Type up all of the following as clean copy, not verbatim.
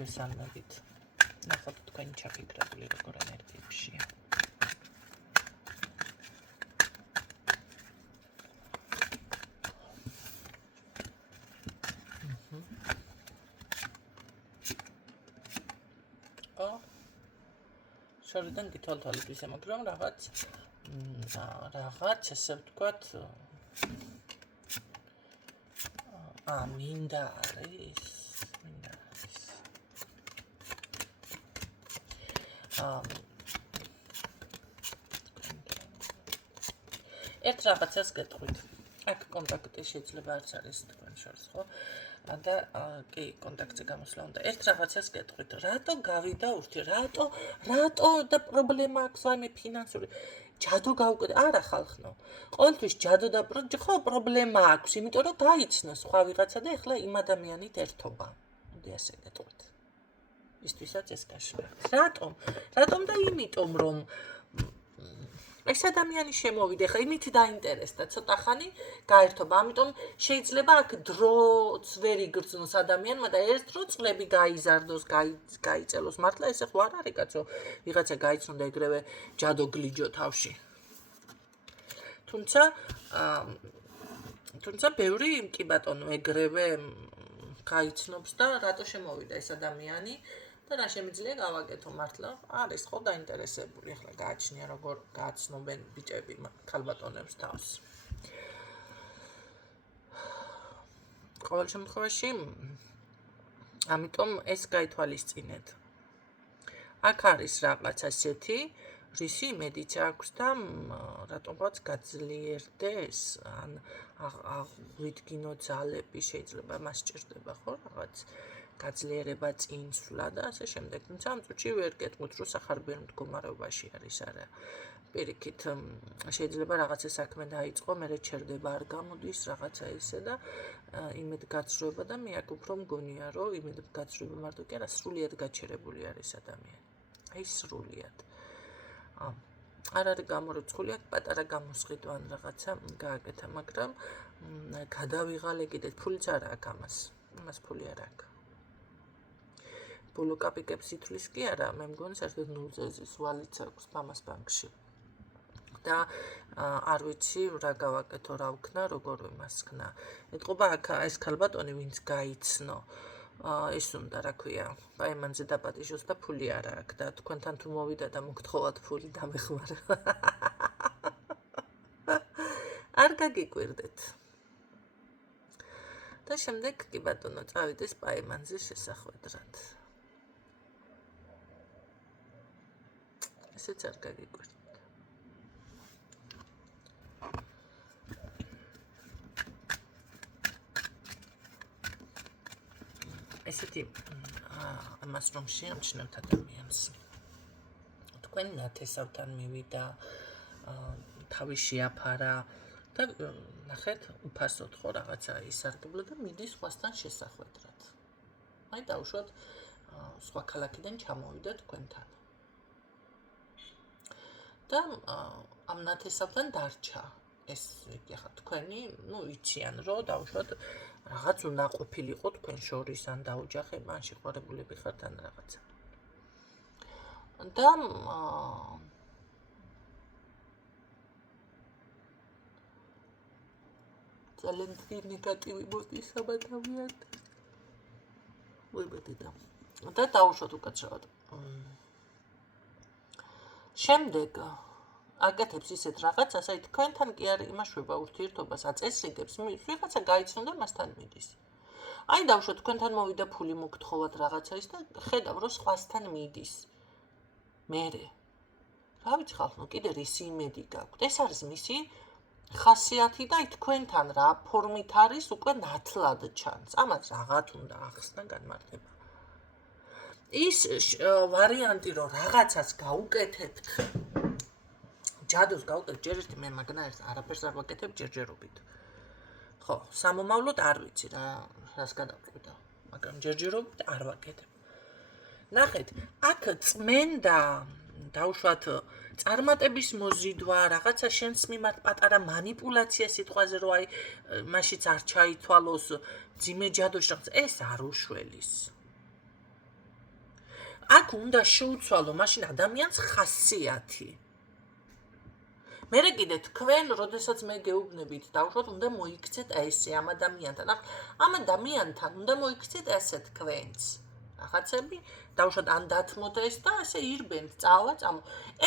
გესალმებით. ნახოთ თქვენი ჩაფიქრებული როგორ ენერგიებშია. შორიდან გითვალთვალეთ ისე მოკლედ რომ რაღაც ესე ვთქვათ მინდა არის ერთ რაღაცას გეტყვით. აქ კონტაქტი შეიძლება არც არის თქვენ შორის, ხო? და კი, კონტაქტზე გამოსვლა უნდა. ერთ რაღაცას გეტყვით. რატო გავიდა რატო და პრობლემა აქვს ვაიმე ფინანსური? ჯადო გავუკეთე. არა ხალხნო. ყოველთვის ჯადო და ხო პრობლემა აქვს, იმიტომ რომ გაიცნო სხვა ვიღაცა და ეხლა იმ ადამიანით ერთობა. მოდი ასე გეტყვით. ისთვისაც ეს გაშლა. რატომ და იმიტომ რომ ეს ადამიანი შემოვიდა, ხა იმით დაინტერესდა ცოტა ხანი გაერთობა, ამიტომ შეიძლება აქ დროც ვერ იგრძნოს ადამიანმა და ერთ დრო წლები გაიზარდოს, გაიწელოს. მართლა ესე ხო არ არის კაცო, ვიღაცა გაიცნო და ეგრევე ჯადო გლიჯო თავში. თუმცა ბევრი კი ბატონო ეგრევე გაიცნობს და რატო შემოვიდა ეს ადამიანი და რა შემიძლია გავაკეთო მართლა? არის ხო დაინტერესებული, ახლა გააჩნია როგორ გააცნობენ ბიჭები ქალბატონებს თავს. ყოველ შემთხვევაში ამიტომ ეს გაითვალისწინეთ. აქ არის რაღაც ასეთი, რისი იმედიც აქვს და რატომღაც გაძლიერდეს, ან აღვიდგინო ძალები, შეიძლება მას სჭირდება ხო რაღაც გაძლიერება წინსვლა და ასე შემდეგ. თუმცა ამ წუთში ვერ გეტყვით, რომ სახარბიელ მდგომარეობაში არის არა. პირიქით შეიძლება რაღაცა საქმე დაიწყო, მერე ჩერდება არ გამოდის რაღაცა ისე და იმედგაცრუება და მე აქ უფრო მგონია, რომ იმედგაცრუება მარტო კი არა, სრულიად გაჩერებული არის ადამიანი. აი სრულიად. არ არის გამორიცხული, აქ პატარა გამოსყიდვა ან რაღაცა გააკეთა, მაგრამ გადავიღალე კიდე ფულიც არ აქვს ამას ფული არ აქვს. ბოლო კაპიკებს ითვლის კი არა, მე მგონი საერთოდ ნულზე ზის ვალიც აქვს მამას ბანკში. და არ ვიცი რა გავაკეთო, რა ვქნა, როგორ ვიმასქნა. ეთყობა აქ ეს ქალბატონი ვინც გაიცნო. ეს უნდა რა ქვია, პაემანზე დაპატიჟოს და ფული არ აქვს და თქვენთან თუ მოვიდა და მოგთხოვათ ფული დამეხმარა. არ გაგიკვირდეთ. და შემდეგ კი ბატონო წავიდეს პაემანზე შესახვედრად. ესეც არ გაგიკვირდეთ. ესეთი ამას რომ შეამჩნევთ ადამიანს. თქვენ ნათესავთან მივიდა, თავი შეაფარა და ნახეთ, უფასოდ ხო რაღაცა ისარგებლა და მიდის სხვასთან შესახვედრად. აი დავუშვათ სხვა ქალაქიდან ჩამოვიდა თქვენთან. და ამ ნათესავთან დარჩა. ეს იგი ხა თქვენი, იციან რომ დავუშვათ რაღაც უნდა ყოფილიყო თქვენ შორის ან დაოჯახება, ან შეყვარებულები ხართ ან რაღაცა. და ძალიან ნეგატივი მოდის ამ ადამიანთან. მოიბედიდა. და დავუშვათ უკაცრავად. შემდეგ აკეთებს ისეთ რაღაცას, აი თქვენთან კი არ იმაშვება ურთიერთობას, აწესრიგებს, ვიღაცა გაიცნო და მასთან მიდის. აი დავუშვათ თქვენთან მოვიდა ფული მოგთხოვათ რაღაცა ის და ხედავ რომ სხვასთან მიდის. მერე. რა ვიცი ხალხო, კიდე რისი იმედი გაქვთ? ეს არის მისი ხასიათი და აი თქვენთან რა ფორმით არის უკვე ნათლად ჩანს. ამას რაღაც უნდა ახსნა განმარტება. ის ვარიანტი რომ რაღაცას გაუკეთებთ ჯადოს გავუკეთებ ჯერჯერობით მე მაგნაერს არაფერს არ ვაკეთებ ჯერჯერობით. ხო, სამომავლოდ არ ვიცი რას გადავწყვიტა, მაგრამ ჯერჯერობით არ ვაკეთებ. ნახეთ, აქ წმენდა დავუშვათ წარმატების მოზიდვა, რაღაცა შენს მიმართ პატარა манипуляცია სიტყვაზე რომ აი მაშიც არ ჩაითვალოს ძიმე ჯადოში რაღაც ეს არ უშველის. აქ უნდა შეუცვალო მაშინ ადამიანს ხასიათი. მერე კიდე თქვენ, როდესაც მე გეუბნებით დავუშვათ, უნდა მოიქცეთ ესე ამ ადამიანთან. ამ ადამიანთან უნდა მოიქცეთ ესე თქვენც. რაღაცები, დავუშვათ ან დათმოთ ეს და ასე ირბენთ, წავა.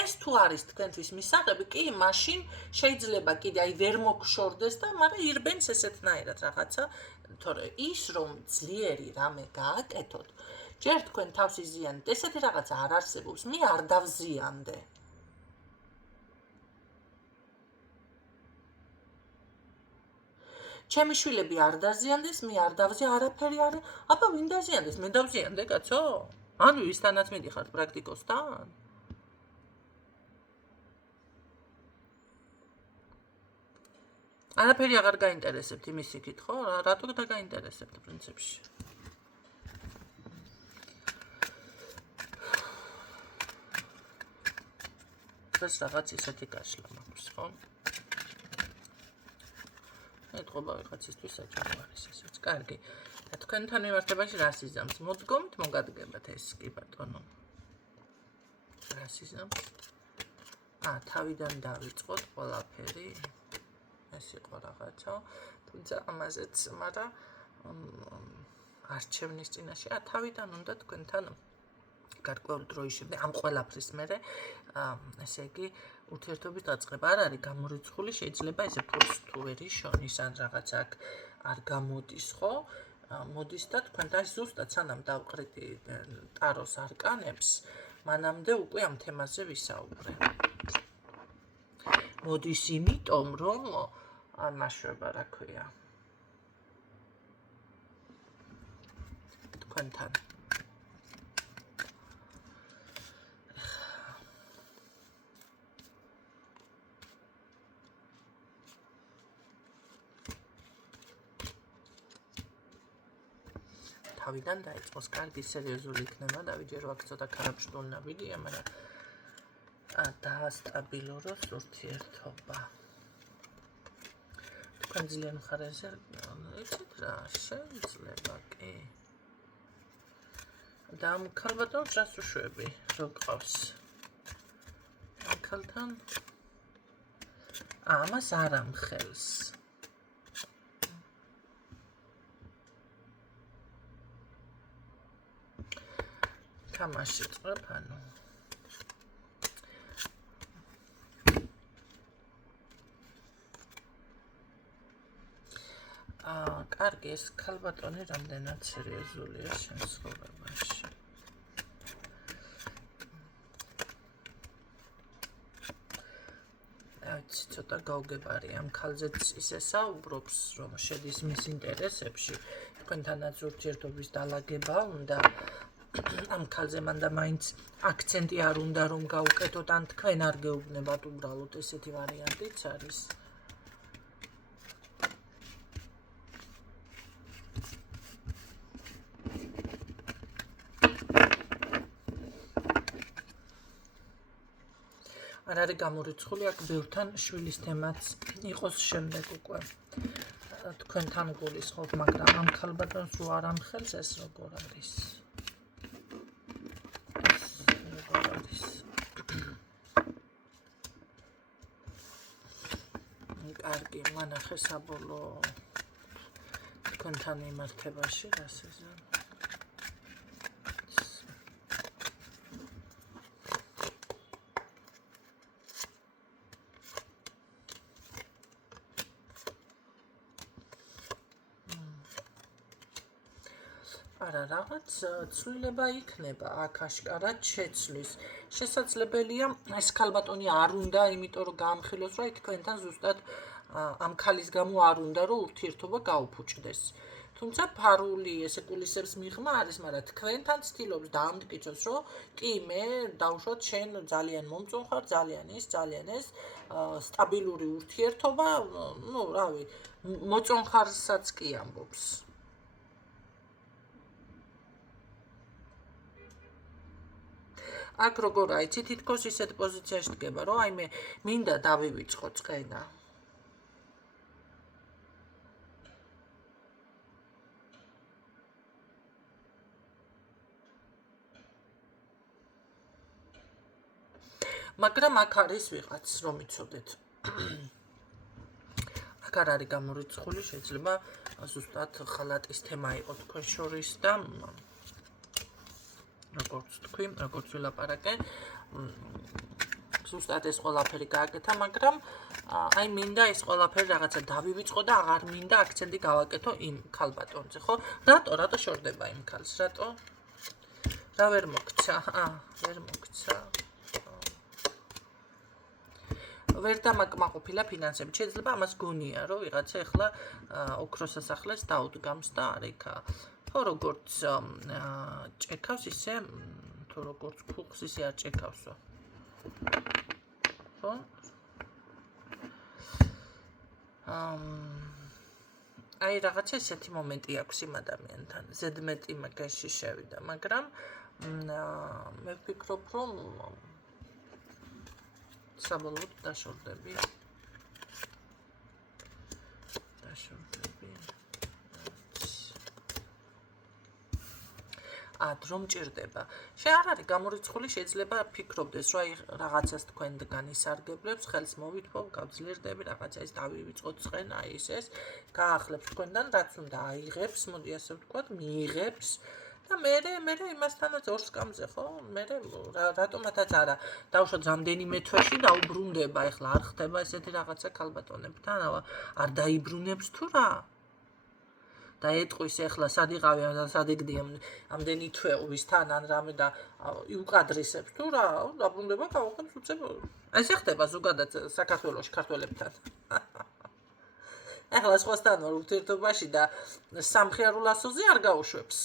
ეს თუ არის თქვენთვის მისაღები, კი, მაშინ შეიძლება კიდე აი ვერ მოგშორდეს და მაგრამ ირბენს ესეთნაირად რაღაცა, თორე ის რომ ძლიერი რამე გააკეთოთ, ჯერ თქვენ თავს იზიანეთ, ესეთი რაღაცა არ არსებობს, მე არ დავზიანდე. ჩემი შვილები არ დაზიანდეს, მე არ დავზია, არაფერი არ. აბა ვინ დაზიანდეს? მე დავზიანდე, კაცო? ანუ ვისთანაც მიდიხართ პრაქტიკოსთან? არაფერი აღარ გაინტერესებთ იმის იქით, ხო? რატო დაგაინტერესებთ პრინციპში? ეს რაღაც ისეთი გაშლა მაქვს, ხო? ეთყობა ვიღაცისთვის საჭირო არის ესეც. კარგი. და თქვენთან მიმართებაში რას იზამს? მოდგომით მოგადგებათ ეს კი ბატონო. რას იზამს? თავიდან დავიწყოთ ყველაფერი. ეს იყო რაღაცა. თუმცა ამაზეც, მაგრამ არჩევნის წინაშე თავიდან უნდა თქვენთან გარკვეული დროის შემდეგ ამ ყველაფრის მერე ესე იგი ურთიერთობის დაწყება არ არის გამორიცხული, შეიძლება ესე ფულს თუ ვერ იშონის ან რაღაც აქ არ გამოდის, ხო? მოდის და თქვენთან ზუსტად სანამ დავყრიტი ტაროს არკანებს, მანამდე უკვე ამ თემაზე ვისაუბრე. მოდის იმიტომ, რომ ამაშვება, რა ქვია, თქვენთან თავიდან დაიწყოს, კარგი სერიოზული იქნება, დავიჯერო აქ ცოტა ქარაფშტულნაბილია, მაგრამ დაასტაბილუროს ურთიერთობა. თქვენ ძლიერ მხარეზე, იცით რა, შეიძლება კი. და ამ ქალბატონს რას უშვები, რო გყავს? ამ ქალთან? ამას არ ამხელს. თამაში წვებ, ანუ კარგი, ეს ქალბატონი რამდენად სერიოზულია შენ ცხოვრებაში. ცოტა გავგებარი, ამ ქალზეც ისე საუბრობს, რომ შედის მის ინტერესებში, თქვენთანაც ურთიერთობის დალაგება უნდა. ამ ქალზე მანდა მაინც აქცენტი არ უნდა რომ გაუკეთოთ, ან თქვენ არ გეუბნებათ უბრალოდ, ესეთი ვარიანტიც არის. არ არის გამორიცხული, აქ ბევრთან შვილის თემაც იყოს შემდეგ უკვე. თქვენთან გულისხმობ, მაგრამ ამ ქალბატონს რო არ ამხელს, ეს როგორ არის? კარგი, მანახე საბოლოო თქვენთან მიმართებაში რას ეზარ? არა, რაღაც ცვლილება იქნება აქ აშკარად შეცვლის. შესაძლებელია ეს ქალბატონი არ უნდა, იმიტომ რომ გაამხილოს, რომ თქვენთან ზუსტად ამ ქალის გამო არ უნდა, რომ ურთიერთობა გაუფუჭდეს. თუმცა ფარული ესე კულისებს მიღმა არის, მაგრამ თქვენთან ცდილობს დაამტკიცოს, რომ კი მე დავუშვათ შენ ძალიან მომწონხარ, ძალიან ეს სტაბილური ურთიერთობა, ну, რავი, მოწონხარსაც კი ამბობს. აქ როგორ აიცი, თითქოს ისეთ პოზიციაში დგება, რომ აი მე მინდა დავივიწყო წენა. მაგრამ აქ არის ვიღაც რომ იცოდეთ. აქ არ არის გამორიცხული, შეიძლება ზუსტად ხალატის თემა იყო თქვენ შორის და როგორც ვილაპარაკე, ზუსტად ეს ყველაფერი გააკეთა, მაგრამ აი მინდა ეს ყველაფერი რაღაცა დავივიწყო და აღარ მინდა აქცენტი გავაკეთო იმ ქალბატონზე, ხო? რატო შორდება იმ ქალს? რატო? რა ვერ მოგცა? ვერ მოგცა. ვერ დამაკმაყოფილა ფინანსებით. შეიძლება ამას გონია, რომ ვიღაცა ახლა ოქროს სასახლეს დაუდგამს და არ იქა. ხო, როგორც ჭექავს ისე, თუ როგორც ქუხს ისე არ ჭექავსო. ხო? აი რაღაცა ესეთი მომენტი აქვს იმ ადამიანთან. ზედმეტი მაგაში შევიდა, მაგრამ მე ვფიქრობ, რომ საბოლოოდ დაშორდები. დრო მჭირდება. არ არის გამორიცხული, შეიძლება ფიქრობდეს, რომ აი რაღაცას თქვენგან ისარგებლებს, ხელს მოვითხოვ, გავძლიერდები, რაღაცა ის დავივიწყოთ ცხენა, ეს გაახლებს თქვენგან, რაც უნდა აიღებს, მოდი ასე ვთქვათ, მიიღებს და მე იმასთანაც ორ სკამზე, ხო? მე რატომათაც არა, დავუშვათ რამდენიმე თვეში დაუბრუნდება, ეხლა არ ხდება ესეთი რაღაცა ქალბატონებთან, არ დაიბრუნებს თუ რა? და ეტყვის ეხლა სად იყავი და სად იგდია ამდენი თვე ვისთან ან რამე და იუყადრისებს თუ რა დაბრუნდება გავუხებს უცებ ესე ხდება ზოგადად საქართველოში ქართველებთან ეხლა სხვასთან ვარ ურთიერთობაში და სამხიარო ლასოზე არ გაუშვებს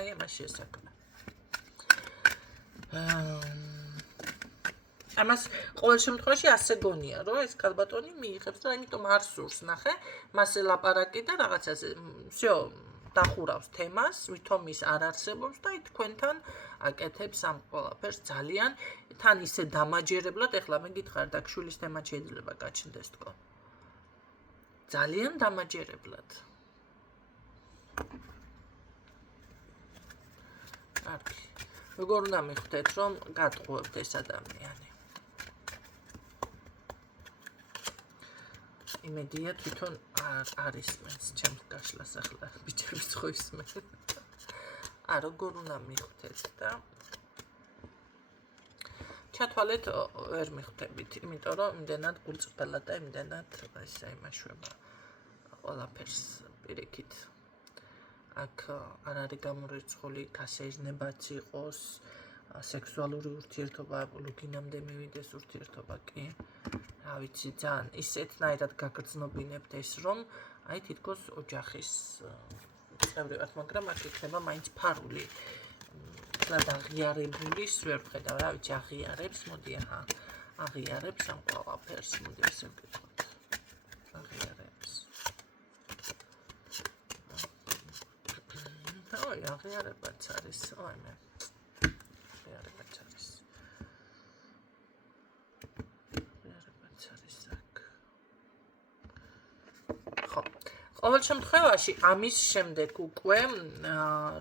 აი მაშინ ესაკა ამას ყოველ შემთხვევაში ასე გონია, რომ ეს ქალბატონი მიიღებს და ამიტომ არ სურს, ნახე, მას ელაპარაკი და რაღაცაზე, всё, დახურავს თემას, ვითომ ის არ არსებობს და თქვენთან აკეთებს ამ ყველაფერს ძალიან თან ისე დამაჯერებლად, ეხლა მე გითხარ და შვილის თემა შეიძლება გაჩნდეს თქო. ძალიან დამაჯერებლად. კარგი. როგორ უნდა მიხვდეთ, რომ გატყუებთ ეს ადამიანი? იმედია თვითონ არ ისმენს ჩემს გაშლას ახლა ბიჭების ხო ისმენ. როგორ უნდა მიხვდეთ და ჩათვალეთ ვერ მიხვდებით, იმიტომ რომ იმდენად გულწრფელად და იმდენად ესე იმაშვება ყველაფერს პირიქით. აქ არ არის გამორიცხული, გასეირნებაც იყოს, სექსუალური ურთიერთობა, ლუგინამდე მივიდეს ურთიერთობა კი. რა ვიცი, ძალიან ისეთნაირად გაგრძნობინებთ ეს, რომ აი თითქოს ოჯახის წევრი ვართ, მაგრამ აქ იქნება მაინც ფარული. და აღიარებული ვერ ვხედავ, რა ვიცი, აღიარებს, მოდი აღიარებს ამ ყველაფერს, მოდი ასე ვკითხოთ. აღიარებს. აღიარებაც არის, მე. აღიარებაც არის. ყოველ შემთხვევაში ამის შემდეგ უკვე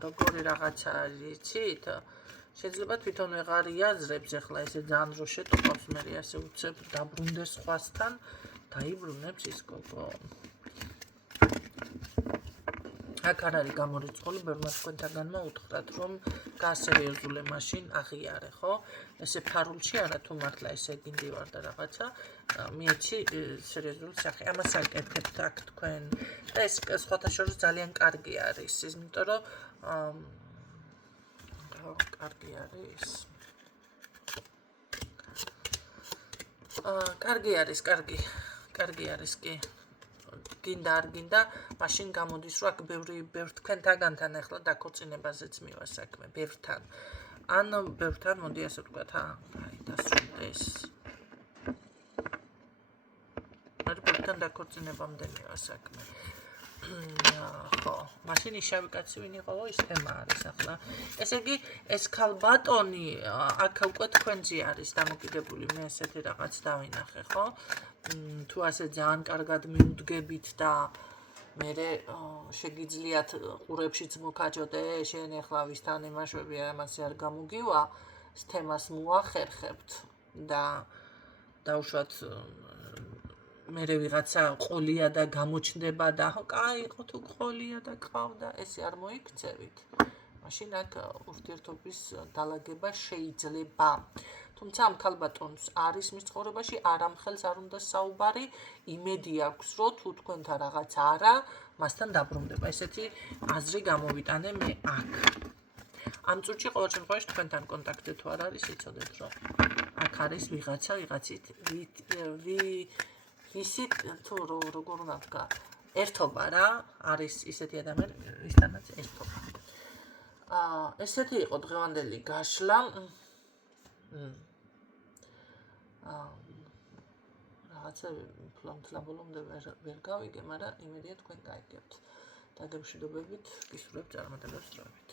როგორი რაღაცა არის, იცით? შეიძლება თვითონ ვეღარ იაზრებს, ახლა ესე ძალიან რო შეტყობს, მე ასე უცებ დაბრუნდეს სხვასთან, დაიბრუნებს ის გოგო. აქ არ არის გამორიცხული, ბევრმა თქვენთაგანმა უთხრათ, რომ გასერიოზულე მაშინ აღიარე, ხო? ესე ფარულში არა თუ მართლა ესე გინდივარ და რაღაცა, მიეცი სერიოზული სახე. ამას აკეთებთ აქ თქვენ და ეს სხვათა შორის ძალიან კარგი არის, იმიტომ რომ კარგი არის. კარგი არის, კარგი არის კი. გინდა არ გინდა, მაშინ გამოდის, რომ აქ ბევრ თქვენთაგანთან ახლა დაქორწინებაზეც მივა საქმე, ბევრთან. ან ბევრთან, მოდი ასე ვთქვათ, აი დასრულდეს. ბევრთან დაქორწინებამდე მივა საქმე. ხო, მაშინ ისევ კაცი ვინ იყავო, ის თემა არის ახლა. ესე იგი, ეს ქალბატონი აქ უკვე თქვენზე არის დამოკიდებული, მე ესეთი რაღაც დავინახე, ხო? თუ ასე ძალიან კარგად მიუდგებით და მერე შეგიძლიათ ყურებშიც მოკაჭოდე, შენ ახლა ვისთან იმაშვები, ამაზე არ გამოგივა, თემას მოახერხებთ და დაუშვათ მერე ვიღაცა ყოლია და გამოჩნდება და კაი იყო თუ ყოლია და ყავდა, ესე არ მოიქცევით. მაშინ აქ ურთიერთობის დალაგება შეიძლება. თუმცა ამ ქალბატონს არის მის ცხოვრებაში არამხელს არ უნდა საუბარი, იმედი აქვს, რომ თუ თქვენთან რაღაც არა, მასთან დაბრუნდება. ესეთი აზრი გამოვიტანე მე აქ. ამ წუთში ყოველ შემთხვევაში თქვენთან კონტაქტი თუ არ არის, იცოდეთ, რომ აქ არის ვიღაცა, ვიღაცით ვისით თუ როგორ უნდა ვთქვა, ერთობა რა, არის ისეთი ადამიანი, ვისთანაც ერთობა. ესეთი იყო დღევანდელი გაშლა. რაღაცა ფლამთლაბოლომდე ვერ გავიგე, მაგრამ იმედია თქვენ გაიგებთ. დაგემშვიდობებით, გისურვებთ წარმატებებს დროებით.